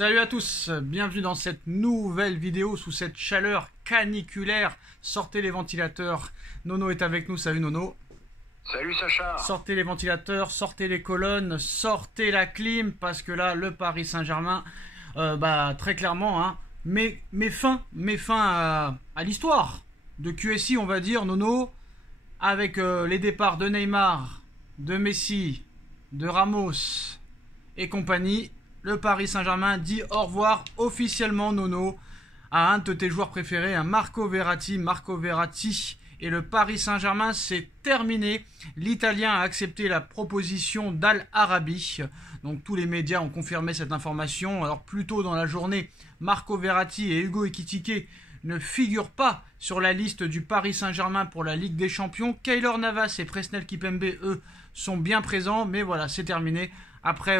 Salut à tous, bienvenue dans cette nouvelle vidéo sous cette chaleur caniculaire. Sortez les ventilateurs. Nono est avec nous, salut Nono. Salut Sacha. Sortez les ventilateurs, sortez les colonnes, sortez la clim parce que là, le Paris Saint-Germain, très clairement, hein, met fin à l'histoire de QSI, on va dire, Nono, avec les départs de Neymar, de Messi, de Ramos et compagnie. Le Paris Saint-Germain dit au revoir officiellement, Nono, à un de tes joueurs préférés, à Marco Verratti. Marco Verratti et le Paris Saint-Germain, c'est terminé. L'Italien a accepté la proposition d'Al Arabi. Donc tous les médias ont confirmé cette information. Alors plus tôt dans la journée, Marco Verratti et Hugo Ekitike ne figurent pas sur la liste du Paris Saint-Germain pour la Ligue des Champions. Keylor Navas et Presnel Kimpembe, eux, sont bien présents. Mais voilà, c'est terminé. Après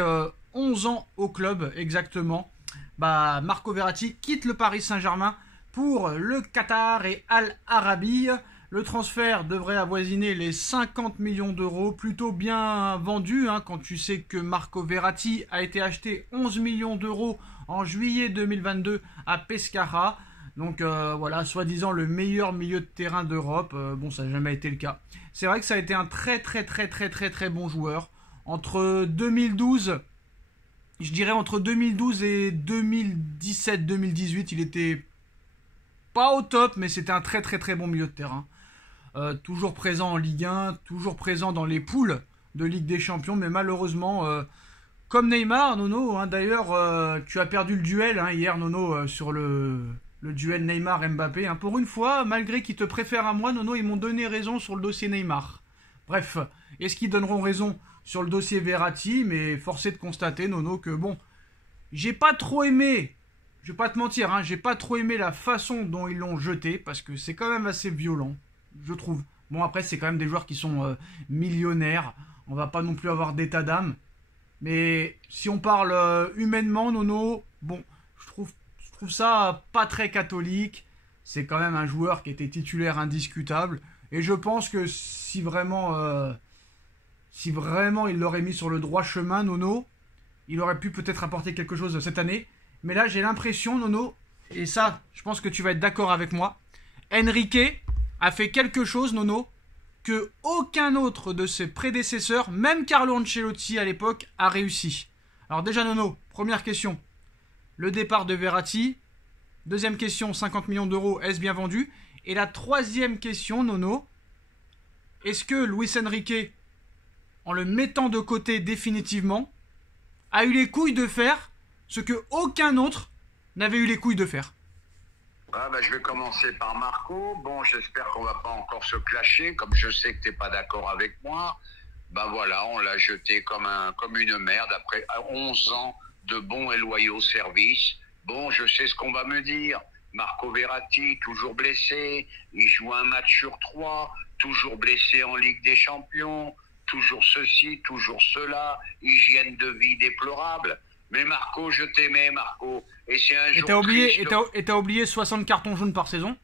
11 ans au club, exactement. Marco Verratti quitte le Paris Saint-Germain pour le Qatar et Al Arabi. Le transfert devrait avoisiner les 50 millions d'euros, plutôt bien vendu, hein, quand tu sais que Marco Verratti a été acheté 11 millions d'euros en juillet 2022 à Pescara. Donc voilà, soi-disant le meilleur milieu de terrain d'Europe. Ça n'a jamais été le cas. C'est vrai que ça a été un très bon joueur. Entre 2012 et 2017-2018, il était pas au top, mais c'était un très bon milieu de terrain. Toujours présent en Ligue 1, toujours présent dans les poules de Ligue des Champions, mais malheureusement, comme Neymar, Nono, hein, d'ailleurs, tu as perdu le duel hier, Nono, sur le duel Neymar-Mbappé. Hein. Pour une fois, malgré qu'ils te préfèrent à moi, Nono, ils m'ont donné raison sur le dossier Neymar. Bref, est-ce qu'ils donneront raison sur le dossier Verratti? Mais force est de constater, Nono, que j'ai pas trop aimé, je vais pas te mentir, hein, j'ai pas trop aimé la façon dont ils l'ont jeté, parce que c'est quand même assez violent, je trouve. Bon, après, c'est quand même des joueurs qui sont millionnaires, on va pas non plus avoir d'état d'âme, mais si on parle humainement, Nono, je trouve ça pas très catholique. C'est quand même un joueur qui était titulaire indiscutable, et je pense que si vraiment il l'aurait mis sur le droit chemin, Nono, il aurait pu peut-être apporter quelque chose cette année. Mais là, j'ai l'impression, Nono, et ça, je pense que tu vas être d'accord avec moi, Enrique a fait quelque chose, Nono, que aucun autre de ses prédécesseurs, même Carlo Ancelotti à l'époque, a réussi. Alors déjà, Nono, première question, le départ de Verratti. Deuxième question, 50 millions d'euros, est-ce bien vendu? Et la troisième question, Nono, est-ce que Luis Enrique, en le mettant de côté définitivement, a eu les couilles de faire ce que aucun autre n'avait eu les couilles de faire? Je vais commencer par Marco. J'espère qu'on va pas encore se clasher, comme je sais que t'es pas d'accord avec moi. On l'a jeté comme une merde après 11 ans de bons et loyaux services. Je sais ce qu'on va me dire. Marco Verratti, toujours blessé, il joue un match sur 3, toujours blessé en Ligue des Champions, toujours ceci, toujours cela, hygiène de vie déplorable. Mais Marco, je t'aimais, Marco. Et c'est un jour triste. Et t'as oublié 60 cartons jaunes par saison?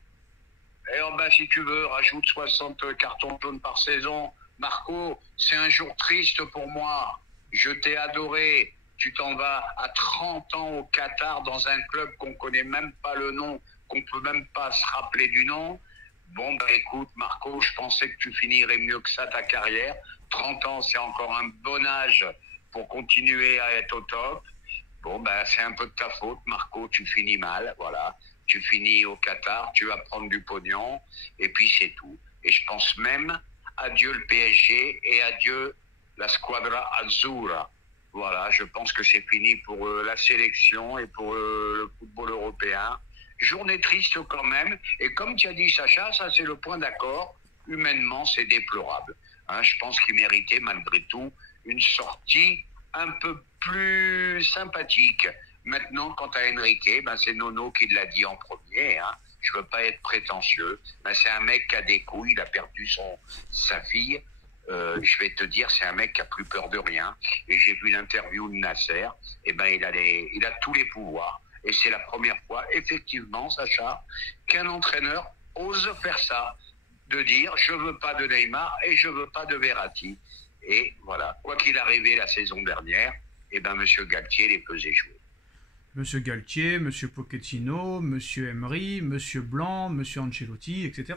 Si tu veux, rajoute 60 cartons jaunes par saison. Marco, c'est un jour triste pour moi. Je t'ai adoré. Tu t'en vas à 30 ans au Qatar dans un club qu'on connaît même pas le nom, qu'on peut même pas se rappeler du nom. Écoute, Marco, je pensais que tu finirais mieux que ça ta carrière. 30 ans, c'est encore un bon âge pour continuer à être au top. C'est un peu de ta faute, Marco, tu finis mal, voilà. Tu finis au Qatar, tu vas prendre du pognon, et puis c'est tout. Et je pense même, adieu le PSG et adieu la Squadra Azzurra. Voilà, je pense que c'est fini pour la sélection et pour le football européen. Journée triste quand même, et comme tu as dit, Sacha, ça c'est le point d'accord, humainement c'est déplorable. Je pense qu'il méritait malgré tout une sortie un peu plus sympathique. Maintenant, quant à Enrique, c'est Nono qui l'a dit en premier. Je veux pas être prétentieux. C'est un mec qui a des couilles, il a perdu sa fille. Je vais te dire, c'est un mec qui a plus peur de rien. Et j'ai vu l'interview de Nasser. Il a tous les pouvoirs. Et c'est la première fois, effectivement, Sacha, qu'un entraîneur ose faire ça, de dire je veux pas de Neymar et je veux pas de Verratti. Et voilà, quoi qu'il arrivait la saison dernière, Monsieur Galtier les faisait jouer. Monsieur Galtier, Monsieur Pochettino, Monsieur Emery, Monsieur Blanc, Monsieur Ancelotti, etc.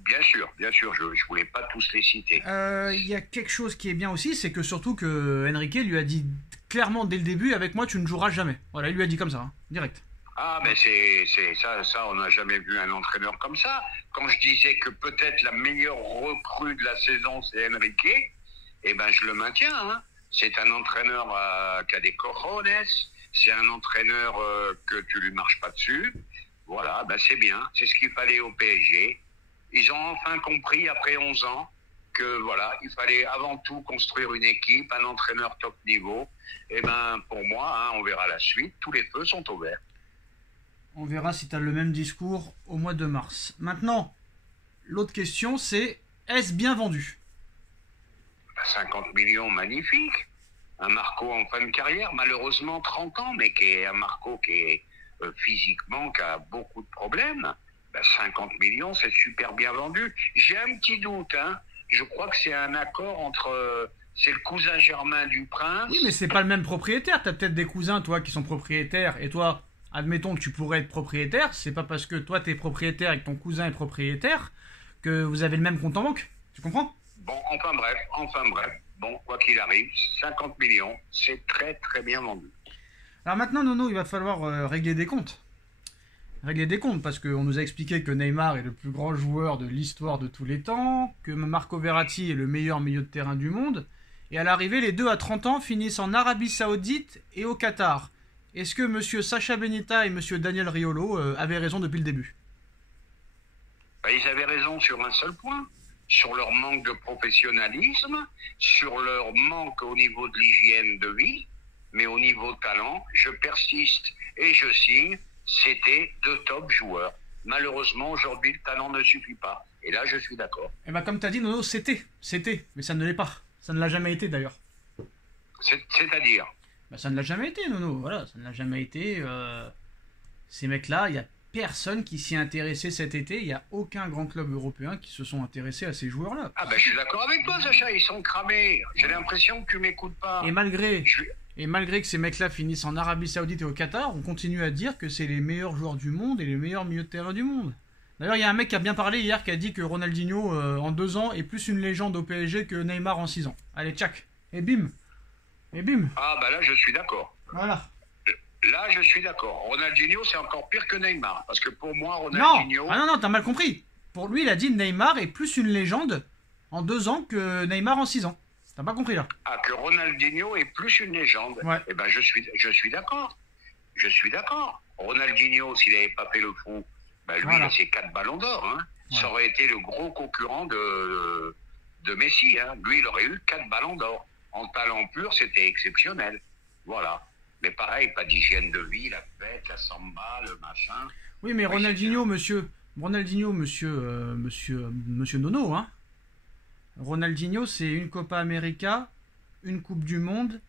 Bien sûr, je voulais pas tous les citer. Il y a quelque chose qui est bien aussi, c'est que surtout que Enrique lui a dit clairement dès le début, avec moi tu ne joueras jamais. Voilà, il lui a dit comme ça, hein, direct. Ah, mais c'est ça, on n'a jamais vu un entraîneur comme ça. Quand je disais que peut-être la meilleure recrue de la saison, c'est Enrique, eh ben je le maintiens. Hein. C'est un entraîneur qui a des cojones, c'est un entraîneur que tu lui marches pas dessus. Voilà, ben c'est bien, c'est ce qu'il fallait au PSG. Ils ont enfin compris, après 11 ans, que voilà, il fallait avant tout construire une équipe, un entraîneur top niveau. Eh ben pour moi, hein, on verra la suite, tous les feux sont ouverts. On verra si tu as le même discours au mois de mars. Maintenant, l'autre question, c'est est-ce bien vendu? 50 millions, magnifique. Un Marco en fin de carrière, malheureusement 30 ans, mais qui est un Marco qui est physiquement, qui a beaucoup de problèmes. 50 millions, c'est super bien vendu. J'ai un petit doute, hein. Je crois que c'est un accord entre... c'est le cousin germain du prince. Oui, mais c'est pas le même propriétaire. Tu as peut-être des cousins, toi, qui sont propriétaires, et toi... Admettons que tu pourrais être propriétaire, c'est pas parce que toi t'es propriétaire et que ton cousin est propriétaire que vous avez le même compte en banque. Tu comprends? Bon, enfin bref. Bon, quoi qu'il arrive, 50 millions, c'est très très bien vendu. Alors maintenant, Nono, il va falloir régler des comptes. Régler des comptes, parce qu'on nous a expliqué que Neymar est le plus grand joueur de l'histoire de tous les temps, que Marco Verratti est le meilleur milieu de terrain du monde, et à l'arrivée, les deux à 30 ans finissent en Arabie Saoudite et au Qatar. Est-ce que M. Sacha Benita et M. Daniel Riolo avaient raison depuis le début? Ils avaient raison sur un seul point, sur leur manque de professionnalisme, sur leur manque au niveau de l'hygiène de vie, mais au niveau de talent, je persiste et je signe, c'était deux top joueurs. Malheureusement, aujourd'hui, le talent ne suffit pas. Et là, je suis d'accord. Eh ben, comme tu as dit, Nono, c'était, mais ça ne l'est pas. Ça ne l'a jamais été d'ailleurs. C'est-à-dire ça ne l'a jamais été, Nono. Voilà, ça ne l'a jamais été. Ces mecs-là, il n'y a personne qui s'y est intéressé cet été. Il n'y a aucun grand club européen qui se sont intéressés à ces joueurs-là. Ah je suis d'accord avec toi, Sacha. Ils sont cramés. J'ai l'impression que tu m'écoutes pas. Et malgré que ces mecs-là finissent en Arabie Saoudite et au Qatar, on continue à dire que c'est les meilleurs joueurs du monde et les meilleurs milieux de terrain du monde. D'ailleurs, il y a un mec qui a bien parlé hier qui a dit que Ronaldinho, en 2 ans, est plus une légende au PSG que Neymar en 6 ans. Allez, tchac. Et bim. Ah là, je suis d'accord. Voilà. Là, je suis d'accord. Ronaldinho, c'est encore pire que Neymar. Parce que pour moi, Ronaldinho... Non, t'as mal compris. Pour lui, il a dit Neymar est plus une légende en 2 ans que Neymar en 6 ans. T'as pas compris, là. Ah, que Ronaldinho est plus une légende. Ouais. Eh ben, je suis d'accord. Je suis d'accord. Ronaldinho, s'il n'avait pas fait le fou, lui, il a ses 4 ballons d'or. Hein. Ouais. Ça aurait été le gros concurrent de Messi. Hein. Lui, il aurait eu 4 ballons d'or. En talent pur, c'était exceptionnel. Voilà. Mais pareil, pas d'hygiène de vie, la fête, la samba, le machin. Oui, mais Ronaldinho, monsieur Nono, hein. Ronaldinho, c'est une Copa América, une Coupe du Monde,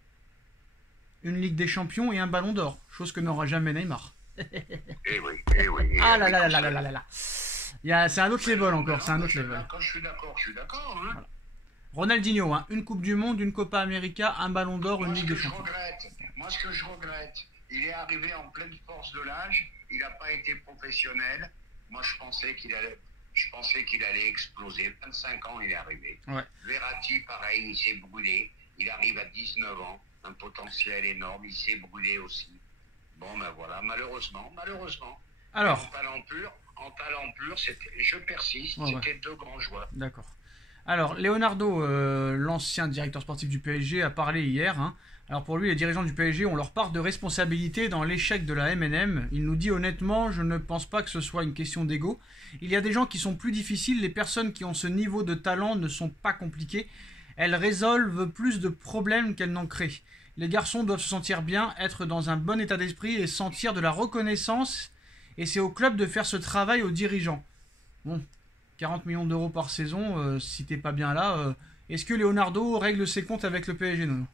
une Ligue des Champions et un Ballon d'Or. Chose que n'aura jamais Neymar. Eh oui. Ah là. C'est un autre level encore, c'est un autre level. Quand je suis d'accord. Hein. Voilà. Ronaldinho, hein, une Coupe du Monde, une Copa América, un Ballon d'Or, une Ligue des Champions. Moi, ce que je regrette, il est arrivé en pleine force de l'âge, il n'a pas été professionnel. Moi, je pensais qu'il allait exploser. 25 ans, il est arrivé. Ouais. Verratti, pareil, il s'est brûlé. Il arrive à 19 ans, un potentiel énorme, il s'est brûlé aussi. Bon, voilà, malheureusement. Alors. En talent pur, je persiste, c'était 2 grands joueurs. D'accord. Alors, Leonardo, l'ancien directeur sportif du PSG, a parlé hier. Hein. Alors pour lui, les dirigeants du PSG ont leur part de responsabilité dans l'échec de la MNM. Il nous dit honnêtement, je ne pense pas que ce soit une question d'ego. Il y a des gens qui sont plus difficiles, les personnes qui ont ce niveau de talent ne sont pas compliquées. Elles résolvent plus de problèmes qu'elles n'en créent. Les garçons doivent se sentir bien, être dans un bon état d'esprit et sentir de la reconnaissance. Et c'est au club de faire ce travail aux dirigeants. Bon, 40 millions d'euros par saison, si t'es pas bien là, est-ce que Leonardo règle ses comptes avec le PSG, non?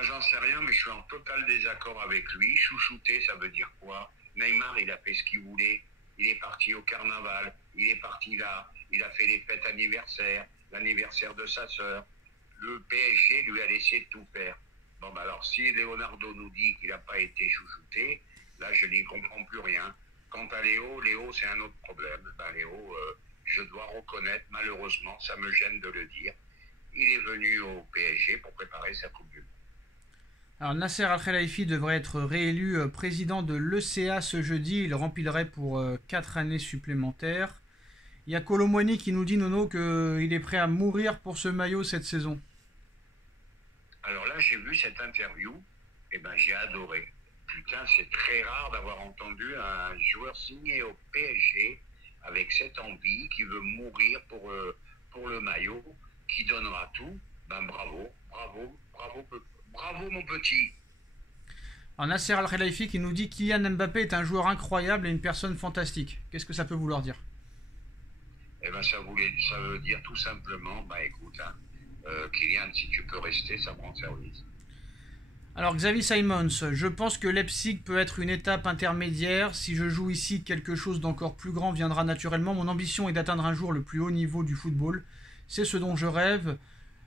J'en sais rien, mais je suis en total désaccord avec lui. Chouchouter, ça veut dire quoi? Neymar, il a fait ce qu'il voulait. Il est parti au carnaval. Il est parti là. Il a fait les fêtes anniversaires, l'anniversaire de sa sœur. Le PSG lui a laissé tout faire. Bon, bah alors, si Leonardo nous dit qu'il n'a pas été chouchouté, là, je n'y comprends plus rien. Quant à Léo, c'est un autre problème. Ben, Léo, je dois reconnaître, malheureusement, ça me gêne de le dire, il est venu au PSG pour préparer sa Coupe du Monde. Alors Nasser Al-Khelaifi devrait être réélu président de l'ECA ce jeudi. Il remplirait pour 4 années supplémentaires. Il y a Kolo Muani qui nous dit, Nono, qu'il est prêt à mourir pour ce maillot cette saison. Alors là, j'ai vu cette interview, et ben j'ai adoré. Putain, c'est très rare d'avoir entendu un joueur signé au PSG avec cette envie, qui veut mourir pour le maillot, qui donnera tout. Ben bravo, bravo, bravo, bravo mon petit. Alors Nasser Al-Khelaifi qui nous dit Kylian Mbappé est un joueur incroyable et une personne fantastique. Qu'est-ce que ça peut vouloir dire? Eh ben ça veut dire tout simplement, bah écoute, hein, Kylian, si tu peux rester, ça me rend service. Alors Xavi Simons, je pense que Leipzig peut être une étape intermédiaire. Si je joue ici, quelque chose d'encore plus grand viendra naturellement. Mon ambition est d'atteindre un jour le plus haut niveau du football. C'est ce dont je rêve.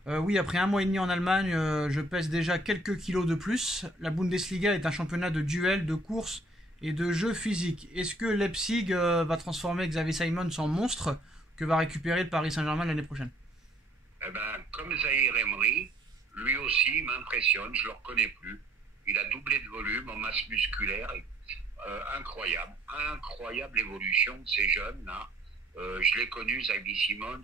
Oui, après 1 mois et demi en Allemagne, je pèse déjà quelques kilos de plus. La Bundesliga est un championnat de duels, de courses et de jeux physiques. Est-ce que Leipzig va transformer Xavi Simons en monstre que va récupérer le Paris Saint-Germain l'année prochaine? Eh ben, comme Zahir Emery, lui aussi m'impressionne, je ne le reconnais plus. Il a doublé de volume en masse musculaire. Incroyable, incroyable évolution de ces jeunes là. Je l'ai connu, Xavi Simons,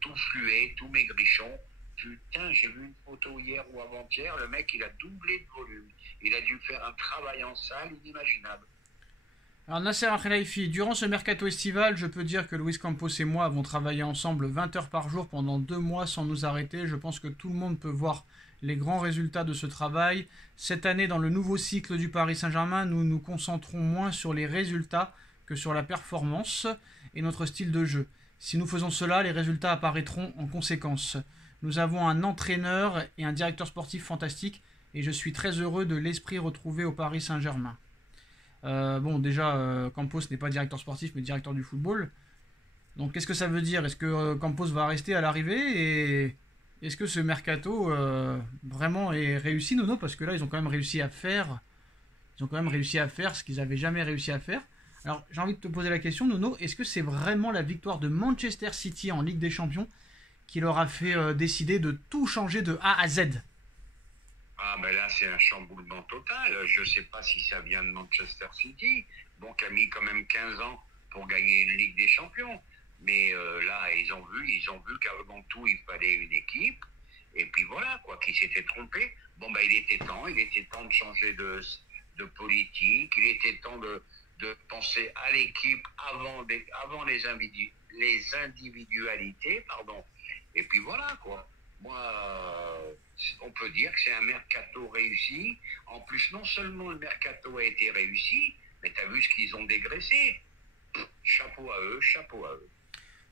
tout fluet, tout maigrichon. Putain, j'ai vu une photo hier ou avant-hier, le mec il a doublé de volume. Il a dû faire un travail en salle inimaginable. Alors Nasser Al-Khelaifi, durant ce mercato estival, je peux dire que Luis Campos et moi avons travaillé ensemble 20 heures par jour pendant 2 mois sans nous arrêter. Je pense que tout le monde peut voir les grands résultats de ce travail. Cette année, dans le nouveau cycle du Paris Saint-Germain, nous nous concentrons moins sur les résultats que sur la performance et notre style de jeu. Si nous faisons cela, les résultats apparaîtront en conséquence. Nous avons un entraîneur et un directeur sportif fantastique et je suis très heureux de l'esprit retrouvé au Paris Saint-Germain. Bon, déjà, Campos n'est pas directeur sportif, mais directeur du football. Donc, qu'est-ce que ça veut dire? Est-ce que Campos va rester à l'arrivée? Et est-ce que ce mercato vraiment est réussi, Nono? Parce que là, ils ont quand même réussi à faire ce qu'ils n'avaient jamais réussi à faire. Alors, j'ai envie de te poser la question, Nono. Est-ce que c'est vraiment la victoire de Manchester City en Ligue des Champions qui leur a fait décider de tout changer de A à Z? Ah, ben là, c'est un chamboulement total. Je ne sais pas si ça vient de Manchester City, bon, qui a mis quand même 15 ans pour gagner une Ligue des Champions. Mais là, ils ont vu qu'avant tout, il fallait une équipe. Et puis voilà, quoi, qui s'était trompé. Bon, ben, il était temps de changer de politique. Il était temps de penser à l'équipe avant les individualités, pardon. Et puis voilà, quoi. Moi, on peut dire que c'est un mercato réussi. En plus, non seulement le mercato a été réussi, mais tu as vu ce qu'ils ont dégraissé. Chapeau à eux, chapeau à eux.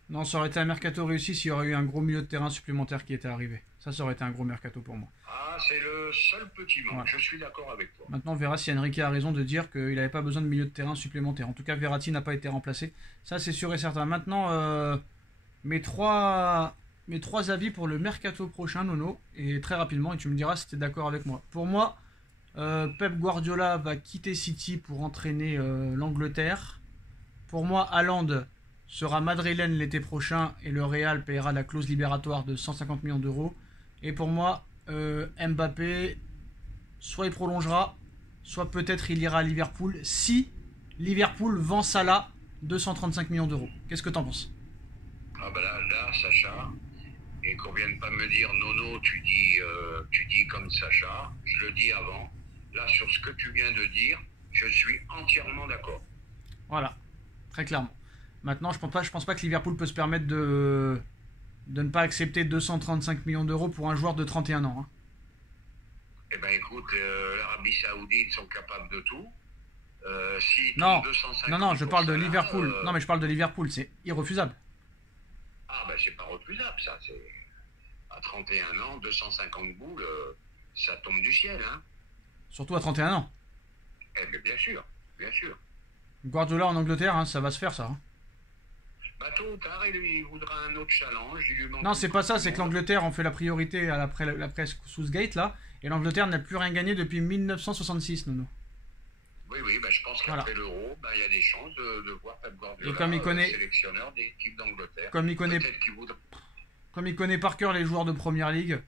Non, ça aurait été un mercato réussi s'il y aurait eu un gros milieu de terrain supplémentaire qui était arrivé. Ça aurait été un gros mercato pour moi. Ah, c'est le seul petit manque. Ouais. Je suis d'accord avec toi. Maintenant, on verra si Enrique a raison de dire qu'il n'avait pas besoin de milieu de terrain supplémentaire. En tout cas, Verratti n'a pas été remplacé. Ça, c'est sûr et certain. Maintenant, mes trois avis pour le mercato prochain, Nono, et très rapidement, et tu me diras si tu es d'accord avec moi. Pour moi, Pep Guardiola va quitter City pour entraîner l'Angleterre. Pour moi, Haaland sera madrilène l'été prochain et le Real paiera la clause libératoire de 150 millions d'euros. Et pour moi, Mbappé, soit il prolongera, soit peut-être il ira à Liverpool si Liverpool vend Salah 235 millions d'euros. Qu'est-ce que t'en penses? Ah ben là, Sacha, et qu'on vienne pas me dire Nono, tu dis comme Sacha, je le dis avant. Là, sur ce que tu viens de dire, je suis entièrement d'accord. Voilà, très clairement. Maintenant, je pense pas que Liverpool peut se permettre de ne pas accepter 235 millions d'euros pour un joueur de 31 ans. Hein. Eh ben écoute, l'Arabie Saoudite sont capables de tout. Non, je parle de Liverpool. Non, mais je parle de Liverpool, c'est irrefusable. Ah ben c'est pas refusable, ça. C'est à 31 ans, 250 boules, ça tombe du ciel, hein. Surtout à 31 ans. Eh bien, bien sûr, bien sûr. Guardiola en Angleterre, hein, ça va se faire, ça. Hein. Bah tôt ou tard, il voudra un autre challenge. Non, c'est pas ça, c'est que l'Angleterre en fait la priorité après Southgate, là. Et l'Angleterre n'a plus rien gagné depuis 1966, Nono. Oui, bah, je pense qu'après l'Euro, bah, y a des chances de voir Pep Guardiola, et comme il connaît, sélectionneur des équipes d'Angleterre. Comme il connaît par cœur les joueurs de Première Ligue,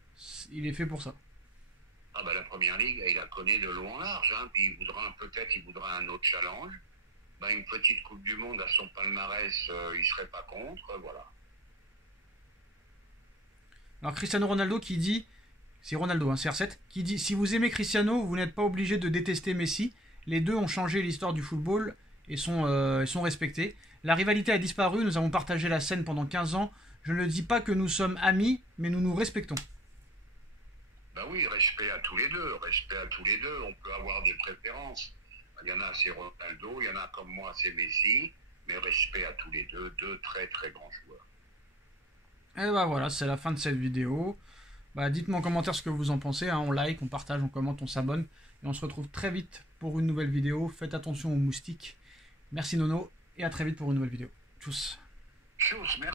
il est fait pour ça. Ah bah la Première Ligue, il la connaît de long en large, hein, puis il voudra un autre challenge. Bah, une petite Coupe du Monde à son palmarès, il serait pas contre, voilà. Alors Cristiano Ronaldo qui dit, c'est Ronaldo, hein, CR7, qui dit: si vous aimez Cristiano, vous n'êtes pas obligé de détester Messi. Les deux ont changé l'histoire du football et sont respectés. La rivalité a disparu, nous avons partagé la scène pendant 15 ans. Je ne dis pas que nous sommes amis, mais nous nous respectons. Ben oui, respect à tous les deux, On peut avoir des préférences. Il y en a, c'est Ronaldo, il y en a comme moi, c'est Messi, mais respect à tous les deux très très grands joueurs. Et bah voilà, c'est la fin de cette vidéo. Bah dites-moi en commentaire ce que vous en pensez, hein. On like, on partage, on commente, on s'abonne. Et on se retrouve très vite pour une nouvelle vidéo. Faites attention aux moustiques. Merci Nono, et à très vite pour une nouvelle vidéo. Tchuss. Tchuss, merci.